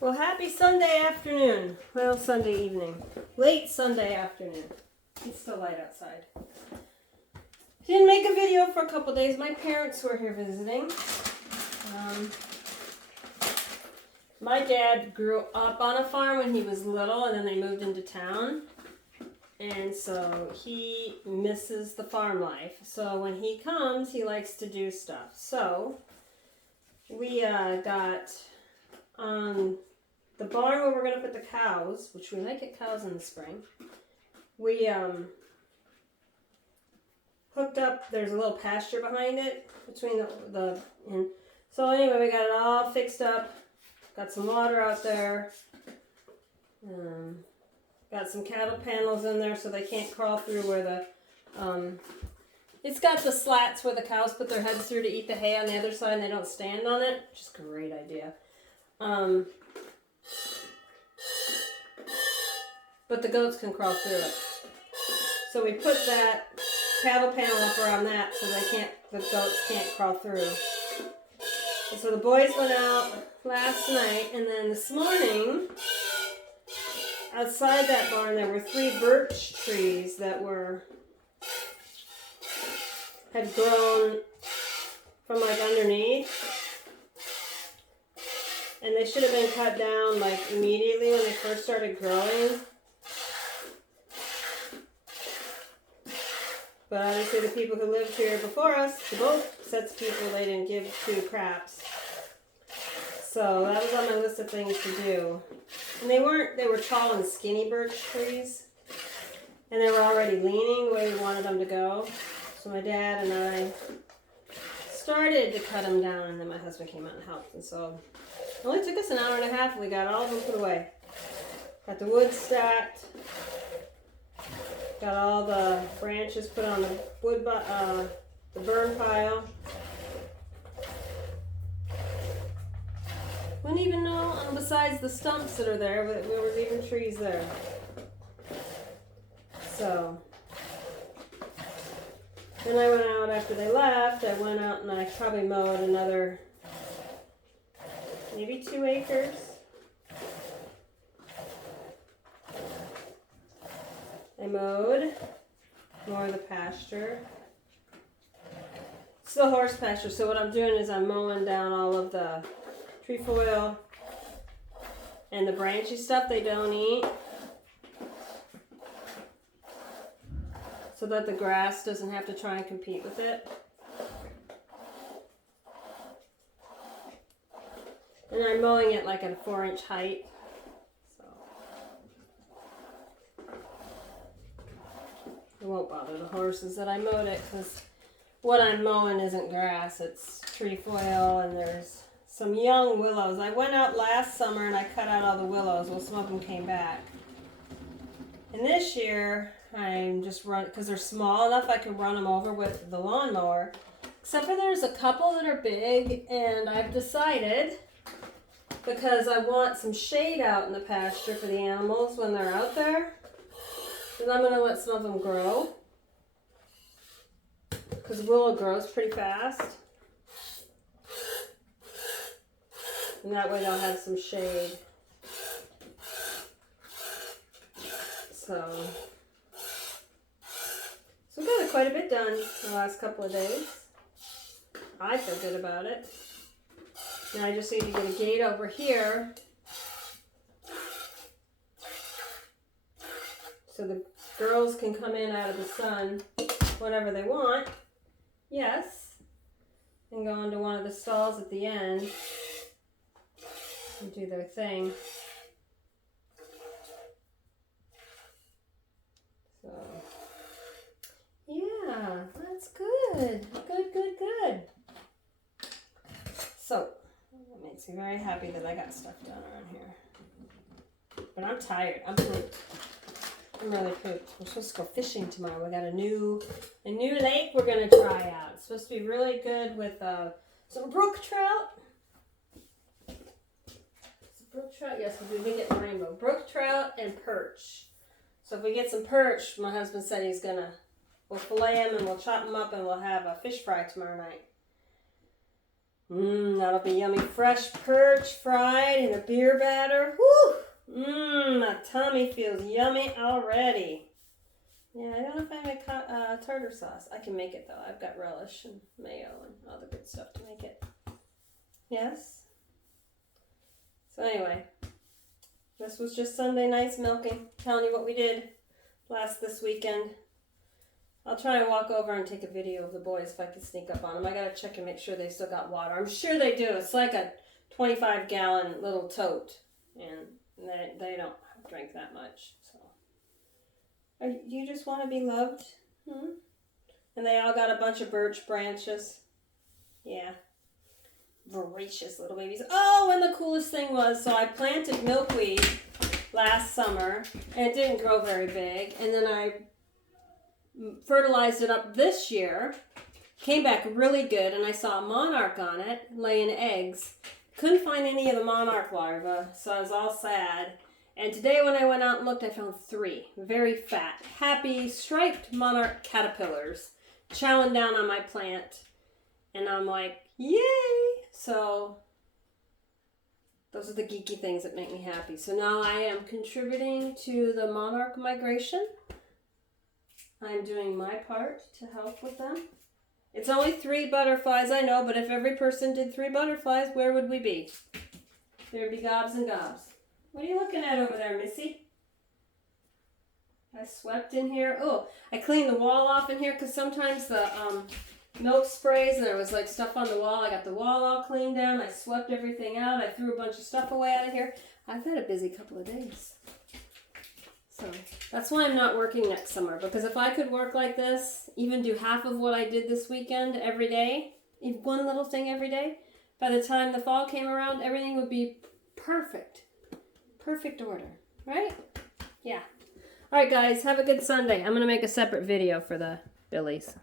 Well, happy Sunday afternoon. Well, Sunday evening. Late Sunday afternoon. It's still light outside. Didn't make a video for a couple days. My parents were here visiting. My dad grew up on a farm when he was little, and then they moved into town. And so he misses the farm life. So when he comes, he likes to do stuff. So we got on the barn where we're going to put the cows, which we might get cows in the spring. We hooked up, there's a little pasture behind it, between and so anyway, we got it all fixed up, got some water out there, got some cattle panels in there so they can't crawl through where the, it's got the slats where the cows put their heads through to eat the hay on the other side and they don't stand on it, which is a great idea. But the goats can crawl through it. So we put that cattle panel up around that so the goats can't crawl through. And so the boys went out last night, and then this morning, outside that barn, there were 3 birch trees that had grown from like underneath. And they should have been cut down like immediately when they first started growing. But obviously the people who lived here before us, the both sets of people, they didn't give 2 craps. So that was on my list of things to do. And they were tall and skinny birch trees. And they were already leaning the way we wanted them to go. So my dad and I started to cut them down, and then my husband came out and helped. And so it only took us an hour and a half, and we got all of them put away. Got the wood stacked. Got all the branches put on the wood, the burn pile. Wouldn't even know, besides the stumps that are there, that there was even trees there. So, then I went out after they left. I went out and I probably mowed another, maybe 2 acres. I mowed more of the pasture. It's the horse pasture, so what I'm doing is I'm mowing down all of the trefoil and the branchy stuff they don't eat, so that the grass doesn't have to try and compete with it. And I'm mowing it like at a 4-inch height. It won't bother the horses that I mowed it, because what I'm mowing isn't grass, it's trefoil, and there's some young willows. I went out last summer and I cut out all the willows. Well, some of them came back. And this year, I'm just because they're small enough I can run them over with the lawnmower. Except for there's a couple that are big, and I've decided, because I want some shade out in the pasture for the animals when they're out there, and I'm going to let some of them grow, because willow grows pretty fast, and that way they'll have some shade. So we got quite a bit done the last couple of days. I feel good about it. Now I just need to get a gate over here so the girls can come in out of the sun whenever they want. Yes. And go into one of the stalls at the end and do their thing. So, yeah, that's good. Good. So, that makes me very happy that I got stuff done around here. But I'm tired. I'm pooped. I'm really pooped. We're supposed to go fishing tomorrow. We got a new lake we're going to try out. It's supposed to be really good with some brook trout. Is it brook trout? Yes, we can get rainbow. Brook trout and perch. So if we get some perch, my husband said we'll fillet them and we'll chop them up and we'll have a fish fry tomorrow night. That'll be yummy. Fresh perch fried in a beer batter. Woo! My tummy feels yummy already. Yeah, I don't know if I make tartar sauce. I can make it though. I've got relish and mayo and all the good stuff to make it. Yes? So anyway, this was just Sunday night's milking. Telling you what we did this weekend. I'll try and walk over and take a video of the boys if I can sneak up on them. I gotta check and make sure they still got water. I'm sure they do. It's like a 25-gallon little tote, and they don't drink that much. So, you just want to be loved? And they all got a bunch of birch branches. Yeah, voracious little babies. Oh, and the coolest thing was, so I planted milkweed last summer, and it didn't grow very big, and then I fertilized it up this year, came back really good, and I saw a monarch on it laying eggs. Couldn't find any of the monarch larvae, so I was all sad. And today when I went out and looked, I found 3 very fat, happy, striped monarch caterpillars chowing down on my plant. And I'm like, yay! So those are the geeky things that make me happy. So now I am contributing to the monarch migration. I'm doing my part to help with them. It's only 3 butterflies, I know, but if every person did 3 butterflies, where would we be? There'd be gobs and gobs. What are you looking at over there, Missy? I swept in here. Oh, I cleaned the wall off in here because sometimes the milk sprays and there was like stuff on the wall. I got the wall all cleaned down. I swept everything out. I threw a bunch of stuff away out of here. I've had a busy couple of days. So that's why I'm not working next summer, because if I could work like this, even do half of what I did this weekend every day, even one little thing every day, by the time the fall came around, everything would be perfect. Perfect order, right? Yeah. All right, guys, have a good Sunday. I'm going to make a separate video for the Billies.